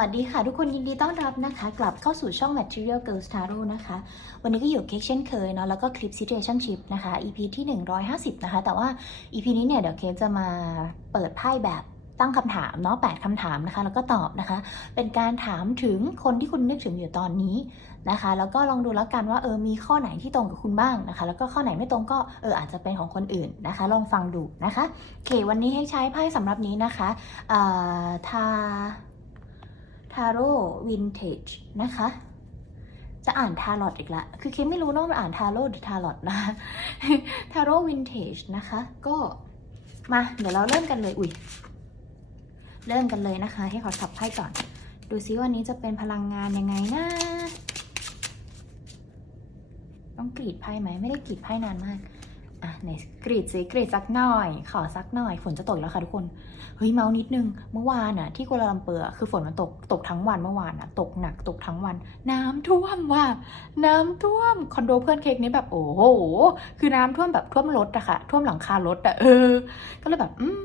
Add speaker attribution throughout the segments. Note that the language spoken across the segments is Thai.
Speaker 1: วัสดีค่ะ ทุกคนยินดีต้อนรับนะคะ กลับเข้าสู่ช่อง Material Girls Tarot นะคะ วันนี้ก็อยู่เค้กเช่นเคยเนาะแล้วก็คลิป Situationship นะคะ EP ที่ 150 นะคะ แต่ว่า EP นี้เนี่ย เดี๋ยวเค้กจะมาเปิดไพ่แบบตั้งคำถามเนาะ8คำถามนะคะ แล้วก็ตอบนะคะ เป็นการถามถึงคนที่คุณนึกถึงอยู่ตอนนี้นะคะ แล้วก็ลองดูแล้วกันว่าเออมีข้อไหนที่ตรงกับคุณบ้างนะคะ แล้วก็ข้อไหนไม่ตรงก็เอออาจจะเป็นของคนอื่นนะคะ ลองฟังดูนะคะโอเควันนี้ให้ใช้ไพ่สำหรับนี้นะคะเอ่อทา ทาโร่วินเทจนะคะ จะอ่านทาร์ลอตอีกละ คือเคไม่รู้นะว่ามันอ่านทาโร่หรือทาร์ลอตนะทาโร่วินเทจนะคะ ก็มาเดี๋ยวเราเริ่มกันเลยอุ้ยเริ่มกันเลยนะคะ ให้ขอสับไพ่ก่อน ดูซิวันนี้จะเป็นพลังงานยังไงนะต้องกรีดไพ่ไหมไม่ได้กรีดไพ่นานมากอะไหนกรีดสิกรีดสักหน่อย ขอสักหน่อยฝนจะตกแล้วค่ะทุกคน เฮ้ยเมานิดนึงเมื่อวานอะที่กัวลาลัมเปอร์อคือฝนมันตกตกทั้งวันเมื่อวานอะตกหนักตกทั้งวัน น้ำท่วมว่ะน้ำท่วมคอนโดเพื่อนเค้กนี้แบบโอ้โหคือน้ำท่วมแบบท่วมรถอะค่ะ ท่วมหลังคารถอะเออ ก็เลยแบบอืม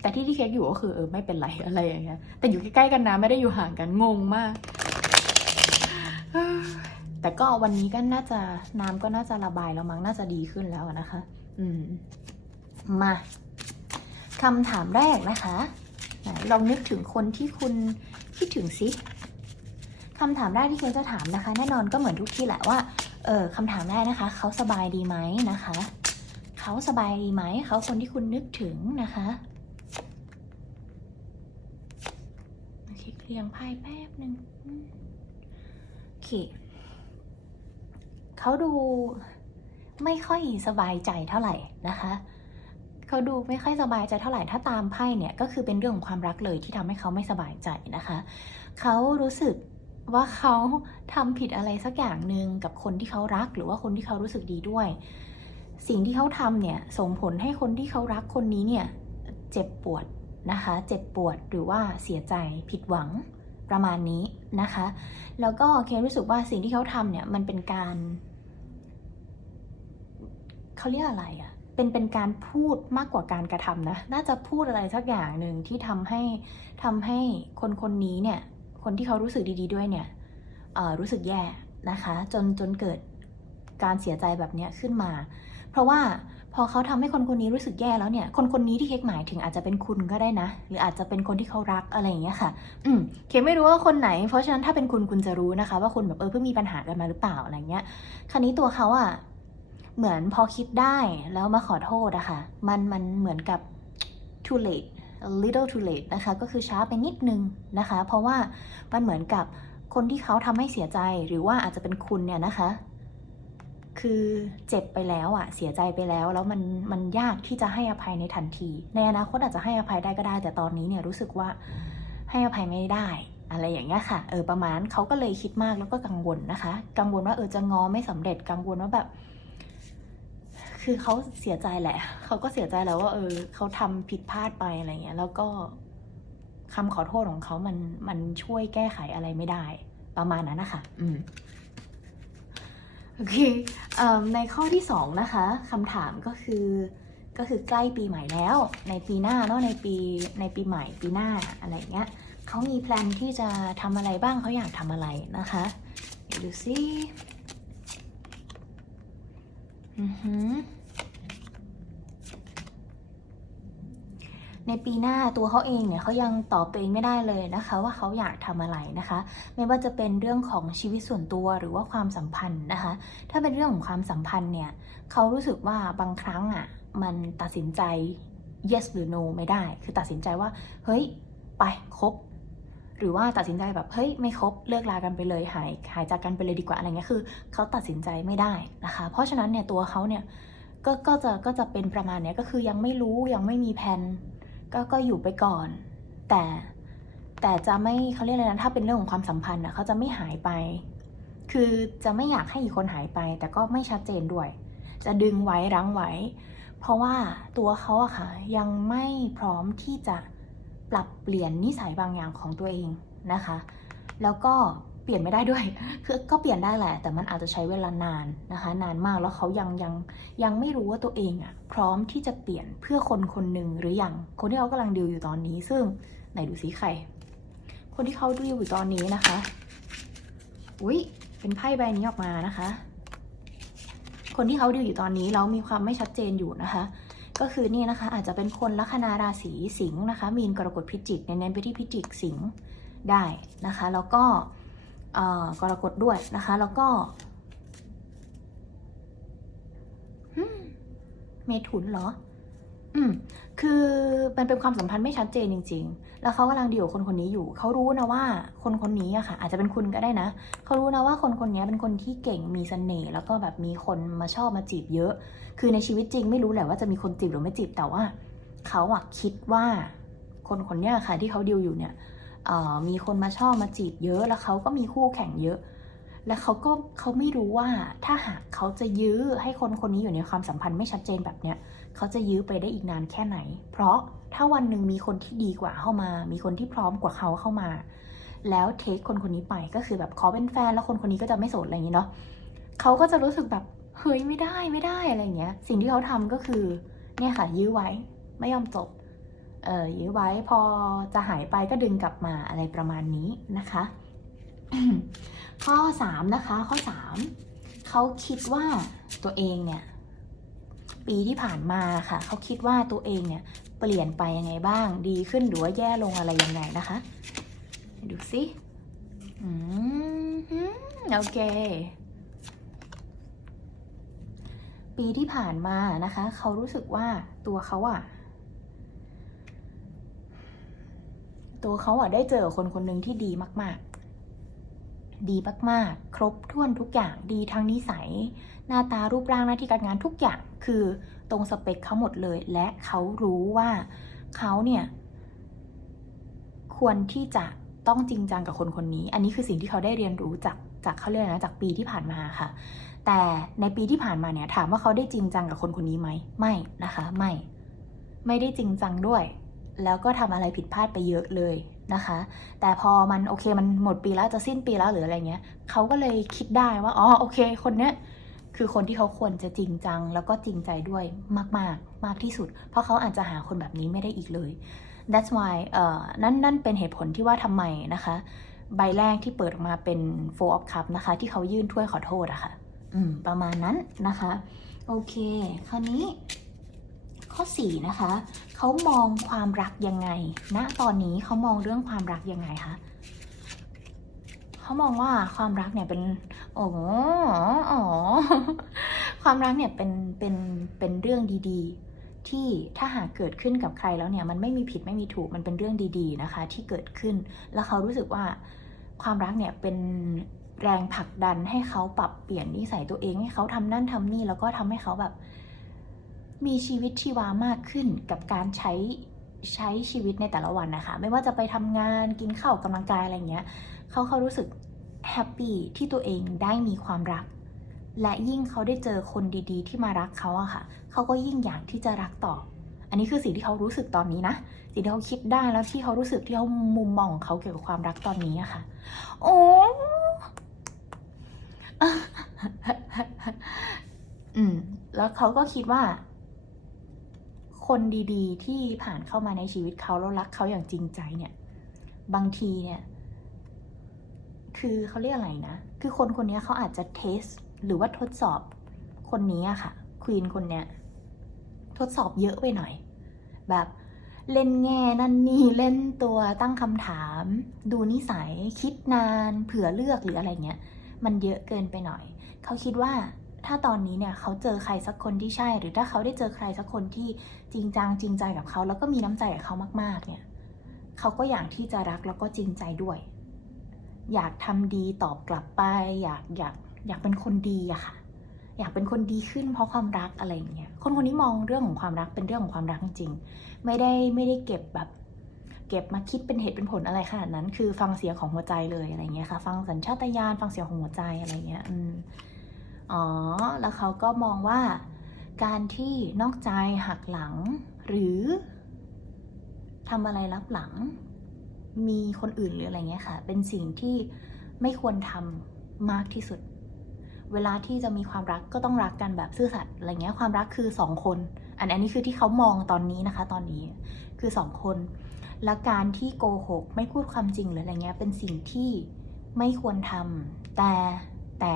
Speaker 1: แต่ที่ที่เค้กอยู่ก็คือเออไม่เป็นไรอะไรอย่างเงี้ยแต่อยู่ใกล้ๆกันนะไม่ได้อยู่ห่างกันงงมาก แต่ก็วันนี้ก็น่าจะน้ำก็น่าจะระบายแล้วมั้งน่าจะดีขึ้นแล้วนะคะ อืมมา คำถามแรกนะคะลองนึกถึงคนที่คุณคิดถึงสิคำถามแรกที่เคจะถามนะคะ แน่นอนก็เหมือนทุกที่แหละว่าเออคำถามแรกนะคะ เขาสบายดีไหมนะคะ เขาสบายดีไหม เขาคนที่คุณนึกถึงนะคะโอเคเคลียงไพ่แป๊บหนึ่งโอเคเขาดูไม่ค่อยสบายใจเท่าไหร่นะคะ เขาดูไม่ค่อยสบายใจเท่าไหร่ถ้าตามไพ่เนี่ยก็คือเป็นเรื่องของความรักเลยที่ทำให้เขาไม่สบายใจนะคะเขารู้สึกว่าเขาทำผิดอะไรสักอย่างหนึ่งกับคนที่เขารัก หรือว่าคนที่เขารู้สึกดีด้วย สิ่งที่เขาทำเนี่ยส่งผลให้คนที่เขารักคนนี้เนี่ยเจ็บปวดนะคะ เจ็บปวดหรือว่าเสียใจผิดหวังประมาณนี้นะคะ แล้วก็เครู้สึกว่าสิ่งที่เขาทำเนี่ยมันเป็นการ เขาเรียกอะไรอะ เป็นเป็นการพูดมากกว่าการกระทำนะ น่าจะพูดอะไรสักอย่างหนึ่งที่ทำให้ทำให้คนคนนี้เนี่ย คนที่เขารู้สึกดีๆด้วยเนี่ยรู้สึกแย่นะคะ จนจนเกิดการเสียใจแบบเนี้ยขึ้นมา เพราะว่าพอเขาทำให้คนคนนี้รู้สึกแย่แล้วเนี่ย คนคนนี้ที่เค้กหมายถึงอาจจะเป็นคุณก็ได้นะ หรืออาจจะเป็นคนที่เขารักอะไรอย่างเงี้ยค่ะ อืมเค้กไม่รู้ว่าคนไหน เพราะฉะนั้นถ้าเป็นคุณคุณจะรู้นะคะ ว่าคุณแบบเออเพิ่งมีปัญหากันมาหรือเปล่าอะไรเงี้ย คราวนี้ตัวเขาอะ เหมือนพอคิดได้แล้วมาขอโทษอะค่ะ มันมันเหมือนกับ too late a little too late นะคะ ก็คือช้าไปนิดนึงนะคะ เพราะว่ามันเหมือนกับคนที่เขาทำให้เสียใจหรือว่าอาจจะเป็นคุณเนี่ยนะคะ คือเจ็บไปแล้วอะเสียใจไปแล้ว แล้วมันมันยากที่จะให้อภัยในทันที ในอนาคตอาจจะให้อภัยได้ก็ได้ แต่ตอนนี้เนี่ยรู้สึกว่าให้อภัยไม่ได้อะไรอย่างเงี้ยค่ะ เออประมาณเขาก็เลยคิดมากแล้วก็กังวลนะคะ กังวลว่าเออจะงอไม่สำเร็จกังวลว่าแบบ คือเขาเสียใจแหละ เขาก็เสียใจแล้วว่า เออเขาทำผิดพลาดไปอะไรเงี้ย แล้วก็คำขอโทษของเขามันมันช่วยแก้ไขอะไรไม่ได้ ประมาณนั้นนะคะ อืมโอเคเอิ่มในข้อที่สองนะคะคำถามก็คือก็คือใกล้ปีใหม่แล้ว ในปีหน้าเนาะในปีในปีใหม่ปีหน้าอะไรเงี้ยเขามีแพลนที่จะทำอะไรบ้างเขาอยากทำอะไรนะคะเดี๋ยวดูซิ ในปีหน้าตัวเขาเองเนี่ยเขายังตอบตัวเองไม่ได้เลยนะคะ ว่าเขาอยากทำอะไรนะคะ ไม่ว่าจะเป็นเรื่องของชีวิตส่วนตัวหรือว่าความสัมพันธ์นะคะ ถ้าเป็นเรื่องของความสัมพันธ์เนี่ยเขารู้สึกว่าบางครั้งอะมันตัดสินใจ yes หรือ no ไม่ได้ คือตัดสินใจว่า เฮ้ย ไปคบ หรือว่าตัดสินใจแบบเฮ้ยไม่คบเลิกลากันไปเลยหายหายจากกันไปเลยดีกว่าอะไรเงี้ยคือเขาตัดสินใจไม่ได้นะคะ เพราะฉะนั้นเนี่ยตัวเขาเนี่ยก็ก็จะก็จะเป็นประมาณเนี้ยก็คือยังไม่รู้ยังไม่มีแผนก็ก็อยู่ไปก่อน แต่แต่จะไม่เขาเรียกอะไรนะถ้าเป็นเรื่องของความสัมพันธ์อะเขาจะไม่หายไป คือจะไม่อยากให้อีกคนหายไป แต่ก็ไม่ชัดเจนด้วย จะดึงไว้รั้งไว้ เพราะว่าตัวเขาอะค่ะยังไม่พร้อมที่จะ ปรับเปลี่ยนนิสัยบางอย่างของตัวเองนะคะ แล้วก็เปลี่ยนไม่ได้ด้วย คือก็เปลี่ยนได้แหละ แต่มันอาจจะใช้เวลานานนะคะ นานมากแล้วเขายังยังยังไม่รู้ว่าตัวเองอะพร้อมที่จะเปลี่ยนเพื่อคนคนหนึ่งหรือยังคนที่เขากำลังดิวอยู่ตอนนี้ ซึ่งไหนดูซิใคร คนที่เขาดูอยู่ตอนนี้นะคะ อุ้ยเป็นไพ่ใบนี้ออกมานะคะ คนที่เขาดูอยู่ตอนนี้แล้วมีความไม่ชัดเจนอยู่นะคะ ก็คือนี่นะคะอาจจะเป็นคนลัคนาราศีสิงห์นะคะ มีนกรกฎพิจิกเน้นไปที่พิจิกสิงห์ได้นะคะ แล้วก็กรกฎด้วยนะคะ แล้วก็เมถุนเหรอ อืมคือมันเป็นความสัมพันธ์ไม่ชัดเจนจริง ๆ แล้วเขากำลังดีกับคนคนนี้อยู่ เขารู้นะว่าคนคนนี้อะค่ะ อาจจะเป็นคุณก็ได้นะ เขารู้นะว่าคนคนนี้เป็นคนที่เก่ง มีเสน่ห์ แล้วก็แบบมีคนมาชอบมาจีบเยอะ คือในชีวิตจริงไม่รู้แหละว่าจะมีคนจีบหรือไม่จีบ แต่ว่าเขาอะคิดว่าคนคนนี้ค่ะที่เขาดีลอยู่เนี่ยมีคนมาชอบมาจีบเยอะ แล้วเขาก็มีคู่แข่งเยอะ แล้วเขาก็เขาไม่รู้ว่าถ้าหากเขาจะยื้อให้คนคนนี้อยู่ในความสัมพันธ์ไม่ชัดเจนแบบเนี้ย เขาจะยื้อไปได้อีกนานแค่ไหน เพราะถ้าวันหนึ่งมีคนที่ดีกว่าเข้ามา มีคนที่พร้อมกว่าเขาเข้ามา แล้วเทคคนคนนี้ไปก็คือแบบขอเป็นแฟนแล้วคนคนนี้ก็จะไม่โสดอะไรอย่างนี้เนาะเขาก็จะรู้สึกแบบเฮ้ยไม่ได้ไม่ได้อะไรเงี้ย สิ่งที่เขาทำก็คือเนี่ยค่ะยื้อไว้ไม่ยอมจบเอ่อยื้อไว้พอจะหายไปก็ดึงกลับมาอะไรประมาณนี้นะคะ ข้อ 3 นะคะ ข้อ 3เขาคิดว่าตัวเองเนี่ย ปีที่ผ่านมาค่ะ เขาคิดว่าตัวเองเนี่ยเปลี่ยนไปยังไงบ้าง ดีขึ้นหรือว่าแย่ลงอะไรยังไงนะคะ ดูสิอืมโอเค ปีที่ผ่านมานะคะ เขารู้สึกว่าตัวเขาอะตัวเขาอะได้เจอคนคนหนึ่งที่ดีมาก ๆ ดีมาก ๆ ครบถ้วนทุกอย่างดีทั้งนิสัย หน้าตารูปร่างหน้าที่การงานทุกอย่างคือตรงสเปคเขาหมดเลย และเขารู้ว่าเขาเนี่ยควรที่จะต้องจริงจังกับคนคนนี้ อันนี้คือสิ่งที่เขาได้เรียนรู้จากจากเขาเรียกนะจากปีที่ผ่านมาค่ะ แต่ในปีที่ผ่านมาเนี่ยถามว่าเขาได้จริงจังกับคนคนนี้ไหมไม่นะคะไม่ ไม่ได้จริงจังด้วย แล้วก็ทำอะไรผิดพลาดไปเยอะเลยนะคะ แต่พอมันโอเคมันหมดปีแล้วจะสิ้นปีแล้วหรืออะไรเงี้ยเขาก็เลยคิดได้ว่าอ๋อโอเค คนเนี้ย คือคนที่เขาควรจะจริงจัง แล้วก็จริงใจด้วยมาก ๆ มากที่สุด เพราะเขาอาจจะหาคนแบบนี้ไม่ได้อีกเลย that's why เอ่อนั่นนั่นเป็นเหตุผลที่ว่าทำไมนะคะ ใบแรกที่เปิดออกมาเป็น four of cup นะคะ ที่เขายื่นถ้วยขอโทษอะคะ่ะอืมประมาณนั้นนะคะ โอเค คราวนี้ ข้อ 4 นะคะ เขามองความรักยังไงณตอนนี้เขามองเรื่องความรักยังไงคะเขามองว่าความรักเนี่ยเป็น โอ้อ๋อ ความรักเนี่ยเป็นเป็นเป็นเรื่องดีๆ ที่ถ้าหากเกิดขึ้นกับใครแล้วเนี่ยมันไม่มีผิดไม่มีถูกมันเป็นเรื่องดีๆนะคะ ที่เกิดขึ้น แล้วเขารู้สึกว่าความรักเนี่ยเป็นแรงผลักดันให้เขาปรับเปลี่ยนนิสัยตัวเองให้เขาทำนั่นทำนี่แล้วก็ทำให้เขาแบบ มีชีวิตชีวามากขึ้นกับการใช้ใช้ชีวิตในแต่ละวันนะคะ ไม่ว่าจะไปทำงานกินข้าวกำลังกายอะไรอย่างเงี้ยเขาเขารู้สึก แฮปปี้ที่ตัวเองได้มีความรัก และยิ่งเขาได้เจอคนดีๆ ที่มารักเขาอะค่ะ เขาก็ยิ่งอยากที่จะรักต่อ อันนี้คือสิ่งที่เขารู้สึกตอนนี้นะ สิ่งที่เขาคิดได้แล้วที่เขารู้สึกที่เขามุมมองของเขาเกี่ยวกับความรักตอนนี้อะค่ะ โอ้อืม แล้วเขาก็คิดว่า คนดีๆ ที่ผ่านเข้ามาในชีวิตเขาแล้วรักเขาอย่างจริงใจเนี่ย บางทีเนี่ย คือเขาเรียกอะไรนะ คือคนคนนี้เขาอาจจะเทส หรือว่าทดสอบคนนี้อะค่ะ ควีนคนเนี้ย ทดสอบเยอะไปหน่อย แบบเล่นแง่นั่นนี่เล่นตัวตั้งคำถาม ดูนิสัยคิดนานเผื่อเลือกหรืออะไรเงี้ย มันเยอะเกินไปหน่อย เขาคิดว่าถ้าตอนนี้เนี่ยเขาเจอใครสักคนที่ใช่ หรือถ้าเขาได้เจอใครสักคนที่จริงจังจริงใจกับเขา แล้วก็มีน้ำใจกับเขามาก ๆ เนี่ย เขาก็อยากที่จะรักแล้วก็จริงใจด้วย อยากทำดีตอบกลับไป อยากอยากอยากเป็นคนดีอะค่ะ อยากเป็นคนดีขึ้นเพราะความรักอะไรอย่างเงี้ยคนคนนี้มองเรื่องของความรักเป็นเรื่องของความรักจริงๆไม่ได้ไม่ได้เก็บแบบ เก็บมาคิดเป็นเหตุเป็นผลอะไรขนาดนั้น คือฟังเสียงของหัวใจเลยอะไรเงี้ยค่ะ ฟังสัญชาตญาณฟังเสียงของหัวใจอะไรเงี้ยอืมอ๋อ แล้วเขาก็มองว่าการที่นอกใจหักหลัง หรือทำอะไรลับหลัง มีคนอื่นหรืออะไรเงี้ยค่ะ เป็นสิ่งที่ไม่ควรทำมากที่สุด เวลาที่จะมีความรักก็ต้องรักกันแบบซื่อสัตย์อะไรเงี้ยความรักคือสองคน อันอันนี้คือที่เขามองตอนนี้นะคะ ตอนนี้คือสองคน และการที่โกหกไม่พูดความจริงหรืออะไรเงี้ยเป็นสิ่งที่ไม่ควรทำแต่แต่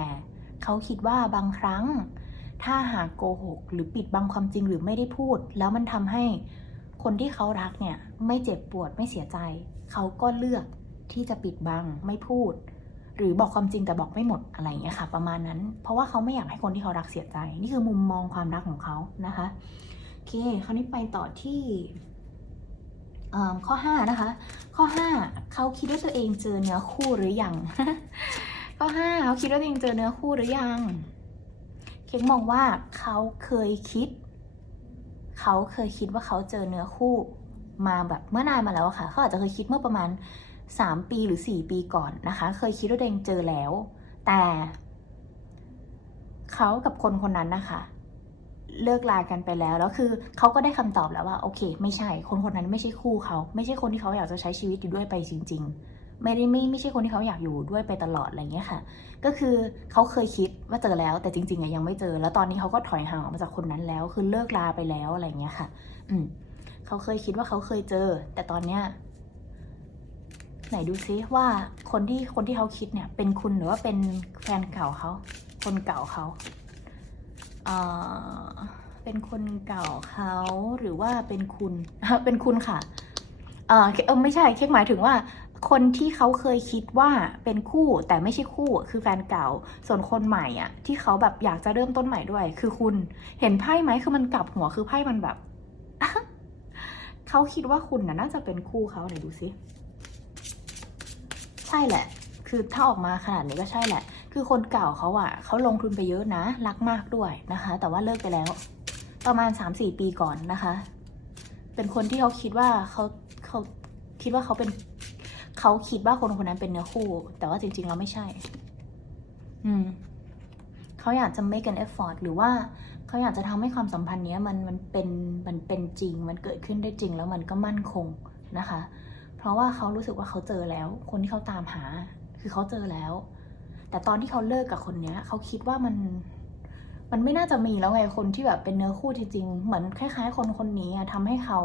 Speaker 1: เขาคิดว่าบางครั้ง ถ้าหากโกหก หรือปิดบังความจริงหรือไม่ได้พูด แล้วมันทำให้คนที่เขารักเนี่ยไม่เจ็บปวดไม่เสียใจ เขาก็เลือกที่จะปิดบังไม่พูด หรือบอกความจริงแต่บอกไม่หมดอะไรอย่างเงี้ยค่ะ ประมาณนั้น เพราะว่าเขาไม่อยากให้คนที่เขารักเสียใจ นี่คือมุมมองความรักของเขานะคะโอเคคราวนี้ไปต่อที่ข้อ 5 นะคะ ข้อ 5 เขาคิดว่าตัวเองเจอเนื้อคู่หรือยัง ข้อ 5 เขาคิดว่าตัวเองเจอเนื้อคู่หรือยัง เค้กมองว่าเขาเคยคิด เขาเคยคิดว่าเขาเจอเนื้อคู่ มาแบบเมื่อนานมาแล้วค่ะ เขาอาจจะเคยคิดเมื่อประมาณ 3 ปีหรือ 4 ปีก่อนนะคะ เคยคิดว่าตัวเองเจอแล้ว แต่เขากับคนคนนั้นนะคะ เลิกลากันไปแล้วแล้วคือเขาก็ได้คำตอบแล้วว่าโอเค ไม่ใช่ คนคนนั้นไม่ใช่คู่เขาไม่ใช่คนที่เขาอยากจะใช้ชีวิตอยู่ด้วยไปจริง ๆ ไม่ได้ไม่ไม่ใช่คนที่เขาอยากอยู่ด้วยไปตลอดอะไรเงี้ยค่ะ ก็คือเขาเคยคิดว่าเจอแล้ว แต่จริงๆอะยังไม่เจอ แล้วตอนนี้เขาก็ถอยห่างออกมาจากคนนั้นแล้ว คือเลิกลาไปแล้วอะไรเงี้ยค่ะ อืมเขาเคยคิดว่าเขาเคยเจอ แต่ตอนเนี้ยไหนดูซิว่าคนที่คนที่เขาคิดเนี่ย เป็นคุณหรือว่าเป็นแฟนเก่าเขาคนเก่าเขาเอ่อเป็นคนเก่าเขาหรือว่าเป็นคุณเป็นคุณค่ะเออเออไม่ใช่เค้กหมายถึงว่า คนที่เขาเคยคิดว่าเป็นคู่แต่ไม่ใช่คู่คือแฟนเก่า ส่วนคนใหม่อะ ที่เขาแบบอยากจะเริ่มต้นใหม่ด้วย คือคุณเห็นไพ่ไหมคือมันกลับหัวคือไพ่มันแบบเขาคิดว่าคุณน่ะน่าจะเป็นคู่เขาไหนดูซิใช่แหละ คือถ้าออกมาขนาดนี้ก็ใช่แหละ คือคนเก่าเขาอะเขาลงทุนไปเยอะนะ รักมากด้วยนะคะ แต่ว่าเลิกไปแล้ว ประมาณ3-4ปีก่อนนะคะ เป็นคนที่เขาคิดว่าเขาเขาคิดว่าเขาเป็น เขาคิดว่าคนคนนั้นเป็นเนื้อคู่ แต่ว่าจริงๆแล้วไม่ใช่ อืมเขาอยากจะ make an effort หรือว่าเขาอยากจะทำให้ความสัมพันธ์เนี้ยมันมันเป็นมันเป็นจริง มันเกิดขึ้นได้จริงแล้วมันก็มั่นคงนะคะ เพราะว่าเขารู้สึกว่าเขาเจอแล้ว คนที่เขาตามหา คือเขาเจอแล้ว แต่ตอนที่เขาเลิกกับคนเนี้ยเขาคิดว่ามันมันไม่น่าจะมีแล้วไงคนที่แบบเป็นเนื้อคู่จริงๆเหมือนคล้าย ๆ คนคนนี้อะทำให้เขา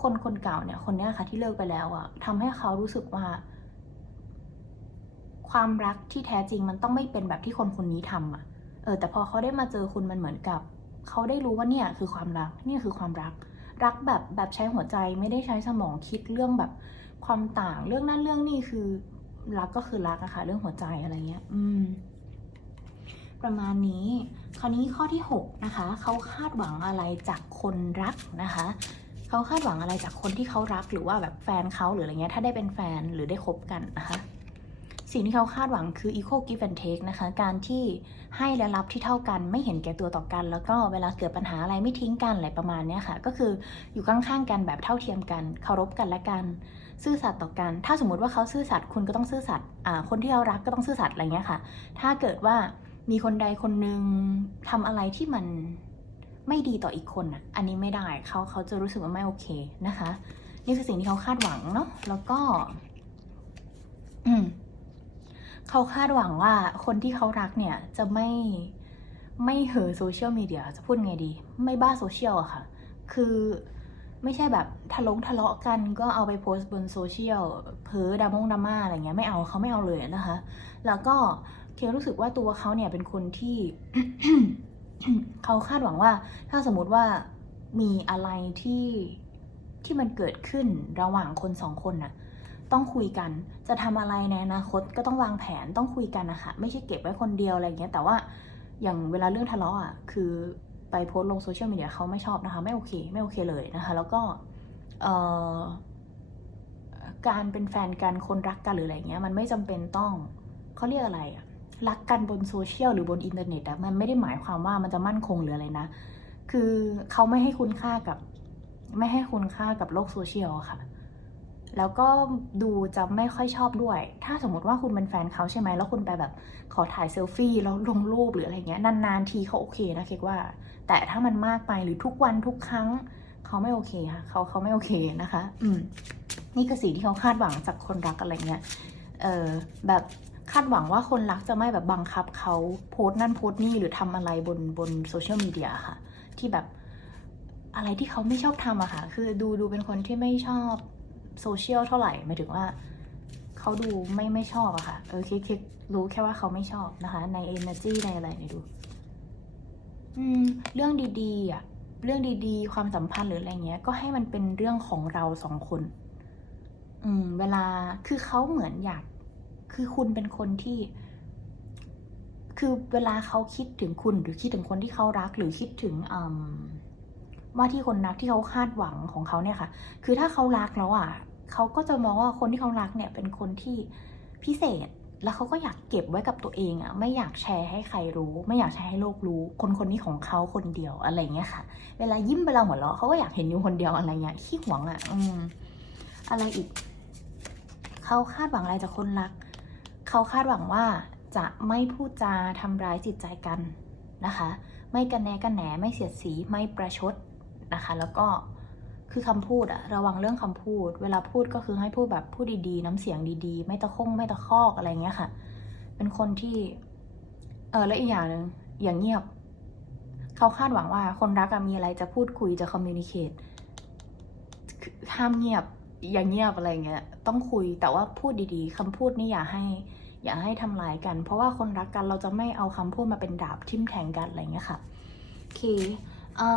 Speaker 1: คนคนเก่าเนี่ยคนเนี้ยค่ะที่เลิกไปแล้วอะทำให้เขารู้สึกว่า ความรักที่แท้จริงมันต้องไม่เป็นแบบที่คนคนนี้ทำอะเออแต่พอเขาได้มาเจอคุณมันเหมือนกับ เขาได้รู้ว่าเนี่ยคือความรักนี่คือความรัก รักแบบแบบใช้หัวใจไม่ได้ใช้สมองคิดเรื่องแบบความต่างเรื่องนั้นเรื่องนี้คือ รักก็คือรักอะค่ะ เรื่องหัวใจอะไรเงี้ย อืม ประมาณนี้ คราวนี้ข้อที่ 6 นะคะ เขาคาดหวังอะไรจากคนรักนะคะ เขาคาดหวังอะไรจากคนที่เขารักหรือว่าแบบแฟนเขาหรืออะไรเงี้ยถ้าได้เป็นแฟนหรือได้คบกันนะคะ สิ่งที่เขาคาดหวังคือ equal give and take นะคะ การที่ให้และรับที่เท่ากัน ไม่เห็นแก่ตัวต่อกัน แล้วก็เวลาเกิดปัญหาอะไรไม่ทิ้งกันอะไรประมาณเนี้ยค่ะ ก็คืออยู่ข้างๆกันแบบเท่าเทียมกันเคารพกันและกัน ซื่อสัตย์ต่อกัน ถ้าสมมติว่าเขาซื่อสัตย์คุณก็ต้องซื่อสัตย์อ่าคนที่เรารักก็ต้องซื่อสัตย์อะไรเงี้ยค่ะ ถ้าเกิดว่ามีคนใดคนหนึ่งทำอะไรที่มัน ไม่ดีต่ออีกคนอะ อันนี้ไม่ได้เขาเขาจะรู้สึกว่าไม่โอเคนะคะ นี่คือสิ่งที่เขาคาดหวังเนาะแล้วก็ อืมเขาคาดหวังว่าคนที่เขารักเนี่ย จะไม่ไม่เห่อโซเชียลมีเดียจะพูดไงดี ไม่บ้าโซเชียลอะค่ะ คือไม่ใช่แบบทะลงทะเลาะกันก็เอาไปโพสต์บนโซเชียลเพ้อดามงดาม่าอะไรเงี้ยไม่เอาเขาไม่เอาเลยนะคะ แล้วก็เครู้สึกว่าตัวเขาเนี่ยเป็นคนที่ เขาคาดหวังว่า ถ้าสมมติว่ามีอะไรที่ที่มันเกิดขึ้นระหว่างคนสองคนน่ะต้องคุยกันจะทำอะไรในอนาคตก็ต้องวางแผนต้องคุยกันนะคะไม่ใช่เก็บไว้คนเดียวอะไรเงี้ยแต่ว่าอย่างเวลาเรื่องทะเลาะอะคือไปโพสต์ลงโซเชียลมีเดียเขาไม่ชอบนะคะไม่โอเคไม่โอเคเลยนะคะแล้วก็การเป็นแฟนกันคนรักกันหรืออะไรเงี้ยมันไม่จำเป็นต้องเขาเรียกอะไรอะ รักกันบนโซเชียลหรือบนอินเทอร์เน็ตอะมันไม่ได้หมายความว่ามันจะมั่นคงหรืออะไรนะ คือเขาไม่ให้คุณค่ากับ ไม่ให้คุณค่ากับโลกโซเชียลค่ะ แล้วก็ดูจะไม่ค่อยชอบด้วย ถ้าสมมติว่าคุณเป็นแฟนเขาใช่ไหมแล้วคุณไปแบบขอถ่ายเซลฟี่แล้วลงรูปหรืออะไรเงี้ยนานๆทีเขาโอเคนะเค้กว่า แต่ถ้ามันมากไปหรือทุกวันทุกครั้งเขาไม่โอเคค่ะเขาเขาไม่โอเคนะคะ อืมนี่คือสิ่งที่เขาคาดหวังจากคนรักอะไรเงี้ย เออแบบ คาดหวังว่าคนรักจะไม่แบบบังคับเขาโพสต์นั่นโพสต์นี่หรือทำอะไรบนบนโซเชียลมีเดียค่ะ ที่แบบอะไรที่เขาไม่ชอบทำอะค่ะ คือดูดูเป็นคนที่ไม่ชอบโซเชียลเท่าไหร่หมายถึงว่าเขาดูไม่ไม่ชอบอะค่ะ เออคิดคิดรู้แค่ว่าเขาไม่ชอบนะคะ ใน energy ในอะไรเนี่ยดู อืม เรื่องดีๆอะเรื่องดีๆ ความสัมพันธ์หรืออะไรเงี้ย ก็ให้มันเป็นเรื่องของเราสองคน อืม เวลาคือเขาเหมือนอยาก คือคุณเป็นคนที่ คือเวลาเขาคิดถึงคุณ หรือคิดถึงคนที่เขารัก หรือคิดถึงว่าที่คนรักที่เขาคาดหวังของเขาเนี่ยค่ะ คือถ้าเขารักแล้วอะเขาก็จะมองว่าคนที่เขารักเนี่ยเป็นคนที่พิเศษแล้วเขาก็อยากเก็บไว้กับตัวเองอะไม่อยากแชร์ให้ใครรู้ ไม่อยากแชร์ให้โลกรู้ คนคนนี้ของเขาคนเดียวอะไรเงี้ยค่ะ เวลายิ้มเวลาหัวเราะเขาก็อยากเห็นอยู่คนเดียวอะไรเงี้ยขี้หวงอะอืมอะไรอีก เขาคาดหวังอะไรจากคนรัก เขาคาดหวังว่าจะไม่พูดจาทำร้ายจิตใจกันนะคะ ไม่กันแนกันแหนไม่เสียดสีไม่ประชดนะคะ แล้วก็คือคำพูดอะระวังเรื่องคำพูด เวลาพูดก็คือให้พูดแบบพูดดีๆ น้ำเสียงดีๆ ไม่ตะคงไม่ตะคอกอะไรเงี้ยค่ะ เป็นคนที่เออแล้วอีกอย่างหนึ่งอย่างเงียบ เขาคาดหวังว่าคนรักอะมีอะไรจะพูดคุยจะคอมมิวนิเคตห้ามเงียบอย่างเงียบอะไรเงี้ยต้องคุยแต่ว่าพูดดีๆคำพูดนี่อย่าให้ อย่าให้ทำลายกัน เพราะว่าคนรักกันเราจะไม่เอาคำพูดมาเป็นดาบทิ่มแทงกันอะไรเงี้ยค่ะโอเคเอิ่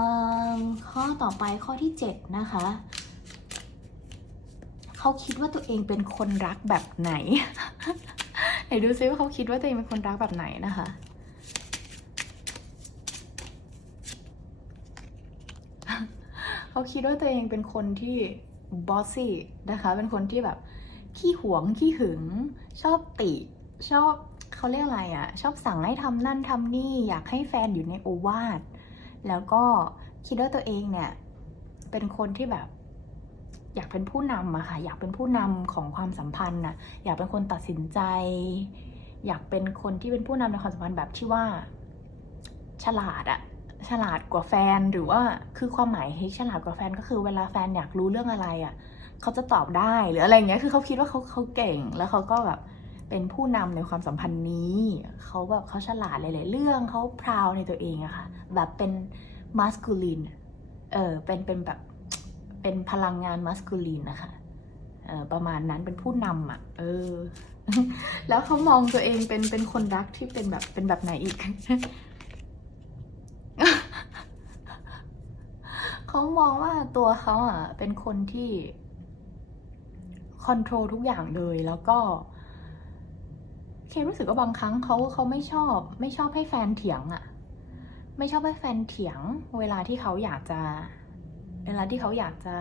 Speaker 1: มข้อต่อไปข้อที่ 7 นะคะเขาคิดว่าตัวเองเป็นคนรักแบบไหนไหนดูซิว่าเขาคิดว่าตัวเองเป็นคนรักแบบไหนนะคะเขาคิดว่าตัวเองเป็นคนที่บอสซี่นะคะ เป็นคนที่แบบ ขี้หวงขี้หึง ชอบติ ชอบเขาเรียกอะไรอะ่ะ ชอบสั่งให้ทำนั่นทำนี่ อยากให้แฟนอยู่ในโอวาทแล้วก็คิดว่าตัวเองเนี่ย เป็นคนที่แบบ อยากเป็นผู้นำอะค่ะ อยากเป็นผู้นำของความสัมพันธ์น่ะ อยากเป็นคนตัดสินใจ อยากเป็นคนที่เป็นผู้นำในความสัมพันธ์แบบที่ว่า ฉลาดอะฉลาดกว่าแฟนหรือว่าคือความหมายให้ฉลาดกว่าแฟนก็คือเวลาแฟนอยากรู้เรื่องอะไรอะ เขาจะตอบได้หรืออะไรเงี้ยคือเขาคิดว่าเขาเขาเก่งแล้วเขาก็แบบเป็นผู้นำในความสัมพันธ์นี้เขาแบบเขาฉลาดหลายๆเรื่องเขาพราวในตัวเองอะค่ะแบบเป็นมัสคูลินเออเป็นเป็นแบบเป็นพลังงานมัสคูลินนะคะเออประมาณนั้นเป็นผู้นำอะเออ แล้วเขามองตัวเองเป็นเป็นคนรักที่เป็นแบบเป็นแบบไหนอีก เขามองว่าตัวเขาอะเป็นคนที่ คอนโทรลทุกอย่างเลยแล้วก็เครู้สึกว่าบางครั้งเขาเขาไม่ชอบ ไม่ชอบให้แฟนเถียงอะ ไม่ชอบให้แฟนเถียง เวลาที่เขาอยากจะ เวลาที่เขาอยากจะ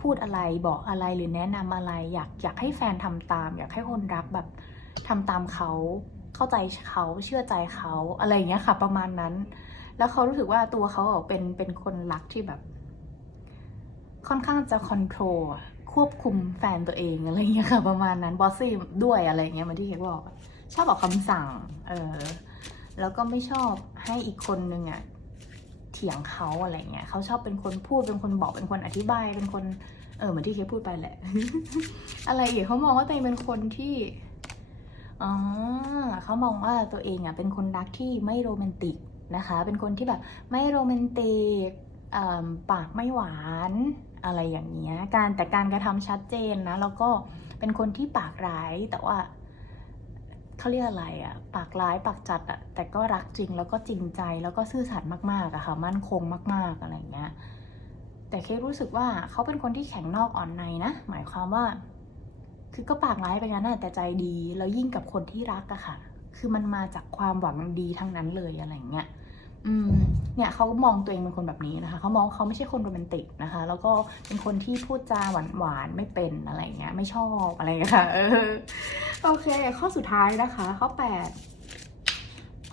Speaker 1: พูดอะไรบอกอะไรหรือแนะนำอะไร อยากอยากให้แฟนทำตาม อยากให้คนรักแบบทำตามเขาเข้าใจเขาเชื่อใจเขาอะไรอย่างเงี้ยค่ะ ประมาณนั้น แล้วเขารู้สึกว่าตัวเขาเป็นเป็นคนรักที่แบบ ค่อนข้างจะคอนโทรล ควบคุมแฟนตัวเองอะไรเงี้ยค่ะประมาณนั้นบอสซี่ด้วยอะไรเงี้ยเหมันที่เคบอกชอบออกคำสั่งเออแล้วก็ไม่ชอบให้อีกคนนึงอะเถียงเขาอะไรเงี้ยเขาชอบเป็นคนพูดเป็นคนบอกเป็นคนอธิบายเป็นคนเออเหมือนที่เคพูดไปแหละ อะไรอีกเขามองว่าตัวเองเป็นคนที่อ๋อเขามองว่าตัวเองอะเป็นคนรักที่ไม่โรแมนติกนะคะ เป็นคนที่แบบไม่โรแมนติกปากไม่หวาน อะไรอย่างเงี้ยการแต่การกระทำชัดเจนนะแล้วก็เป็นคนที่ปากร้ายแต่ว่าเขาเรียกอะไรอะปากร้ายปากจัดอะแต่ก็รักจริงแล้วก็จริงใจแล้วก็ซื่อสัตย์มากๆอะค่ะมั่นคงมาก ๆอะไรเงี้ยแต่เครู้สึกว่าเขาเป็นคนที่แข็งนอกอ่อนในนะหมายความว่า คือก็ปากร้ายไปงั้นนะแต่ใจดีแล้วยิ่งกับคนที่รักอะค่ะ คือมันมาจากความหวังดีทั้งนั้นเลยอะไรเงี้ย อืมเนี่ยเขามองตัวเองเป็นคนแบบนี้นะคะเขามองเขาไม่ใช่คนโรแมนติกนะคะ แล้วก็เป็นคนที่พูดจาหวานหวานไม่เป็นอะไรเงี้ยไม่ชอบอะไรค่ะเออโอเค ข้อสุดท้ายนะคะข้อแปด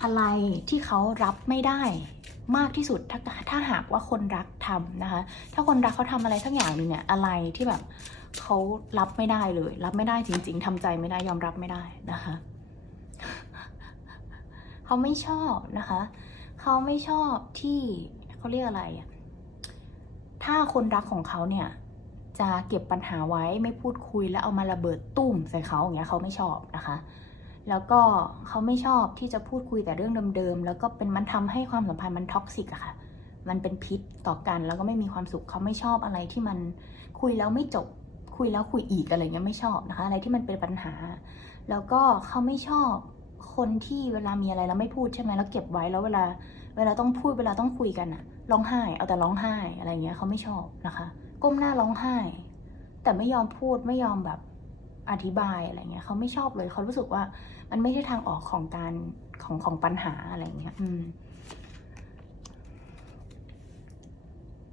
Speaker 1: อะไรที่เขารับไม่ได้มากที่สุดถ้าถ้าหากว่าคนรักทำนะคะ ถ้าคนรักเขาทำอะไรสักอย่างนึงเนี่ยอะไรที่แบบเขารับไม่ได้เลย รับไม่ได้จริง ๆทำใจไม่ได้ยอมรับไม่ได้นะคะ เขาไม่ชอบนะคะ เขาไม่ชอบที่เขาเรียกอะไรอะถ้าคนรักของเขาเนี่ย จะเก็บปัญหาไว้ไม่พูดคุยแล้วเอามาระเบิดตุ้มใส่เขาอย่างเงี้ยเขาไม่ชอบนะคะ แล้วก็เขาไม่ชอบที่จะพูดคุยแต่เรื่องเดิมๆแล้วก็เป็นมันทำให้ความสัมพันธ์มันท็อกซิกอะค่ะ มันเป็นพิษต่อกันแล้วก็ไม่มีความสุขเขาไม่ชอบอะไรที่มันคุยแล้วไม่จบคุยแล้วคุยอีกอะไรเงี้ยไม่ชอบนะคะ อะไรที่มันเป็นปัญหา แล้วก็เขาไม่ชอบคนที่เวลามีอะไรแล้วไม่พูดใช่ไหมแล้วเก็บไว้แล้วเวลา เวลาต้องพูดเวลาต้องคุยกันอะร้องไห้เอาแต่ร้องไห้อะไรเงี้ยเขาไม่ชอบนะคะ ก้มหน้าร้องไห้ แต่ไม่ยอมพูดไม่ยอมแบบอธิบายอะไรเงี้ยเขาไม่ชอบเลยเขารู้สึกว่ามันไม่ใช่ทางออกของการของของปัญหาอะไรเงี้ยอืม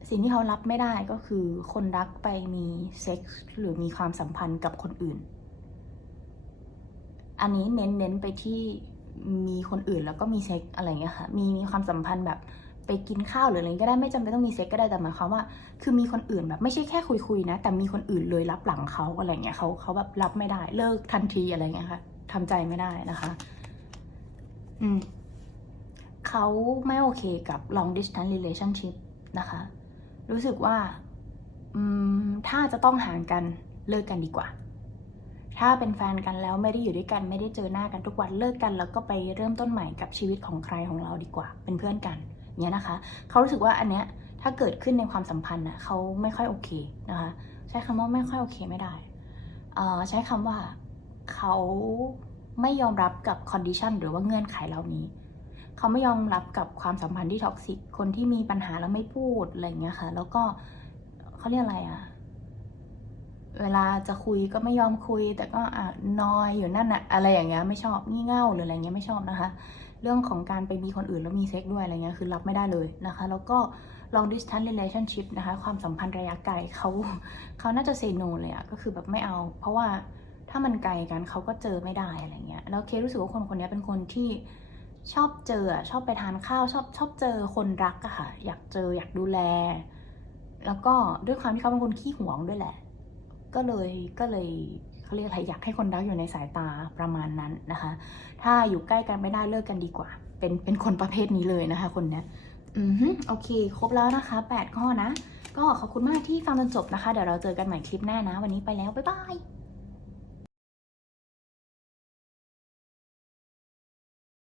Speaker 1: สิ่งที่เขารับไม่ได้ก็คือคนรักไปมีเซ็กส์หรือมีความสัมพันธ์กับคนอื่น อันนี้เน้นเน้นไปที่ มีคนอื่นแล้วก็มีเซ็กอะไรเงี้ยค่ะ มีมีความสัมพันธ์แบบไปกินข้าวหรืออะไรก็ได้ไม่จำเป็นต้องมีเซ็กก็ได้แต่หมายความว่า คือมีคนอื่นแบบไม่ใช่แค่คุยคุยๆนะ แต่มีคนอื่นเลยรับหลังเขาอะไรเงี้ยเขาเขาแบบรับไม่ได้เลิกทันทีอะไรเงี้ยค่ะทำใจไม่ได้นะคะ อืมเขาไม่โอเคกับ long distance relationship นะคะ รู้สึกว่า อืม ถ้าจะต้องห่างกันเลิกกันดีกว่า ถ้าเป็นแฟนกันแล้วไม่ได้อยู่ด้วยกันไม่ได้เจอหน้ากันทุกวันเลิกกัน แล้วก็ไปเริ่มต้นใหม่กับชีวิตของใครของเราดีกว่า เป็นเพื่อนกันเนี่ยนะคะ เขารู้สึกว่าอันเนี้ยถ้าเกิดขึ้นในความสัมพันธ์น่ะเขาไม่ค่อยโอเคนะคะใช้คำว่าไม่ค่อยโอเคไม่ได้อ่อใช้คำว่าเขาไม่ยอมรับกับคอนดิชันหรือว่าเงื่อนไขเหล่านี้เขาไม่ยอมรับกับความสัมพันธ์ที่ท็อกซิกคนที่มีปัญหาแล้วไม่พูดอะไรอย่างเงี้ยค่ะ แล้วก็เขาเรียกอะไรอะ เวลาจะคุยก็ไม่ยอมคุย แต่ก็อะนอยอยู่นั่นอะอะไรอย่างเงี้ยไม่ชอบงี่เง่าหรืออะไรเงี้ยไม่ชอบนะคะ เรื่องของการไปมีคนอื่นแล้วมีเซ็กด้วยอะไรเงี้ยคือรับไม่ได้เลยนะคะ แล้วก็ long distance relationship นะคะ ความสัมพันธ์ระยะไกลเขาเขาน่าจะ say no เลยอะก็คือแบบไม่เอา เพราะว่าถ้ามันไกลกันเขาก็เจอไม่ได้อะไรเงี้ยแล้วเครู้สึกว่าคนคนนี้เป็นคนที่ชอบเจอชอบไปทานข้าวชอบชอบเจอคนรักอะค่ะ อยากเจออยากดูแล แล้วก็ด้วยความที่เขาเป็นคนขี้หวงด้วยแหละ ก็เลยก็เลยเขาเรียกอะไรอยากให้คนรักอยู่ในสายตาประมาณนั้นนะคะ ถ้าอยู่ใกล้กันไม่ได้เลิกกันดีกว่า เป็นเป็นคนประเภทนี้เลยนะคะ คนเนี้ยอืมฮึโอเค ครบแล้วนะคะ 8 ข้อนะ ก็ขอบคุณมากที่ฟังจนจบนะคะ เดี๋ยวเราเจอกันใหม่คลิปหน้านะ วันนี้ไปแล้ว บ๊ายบาย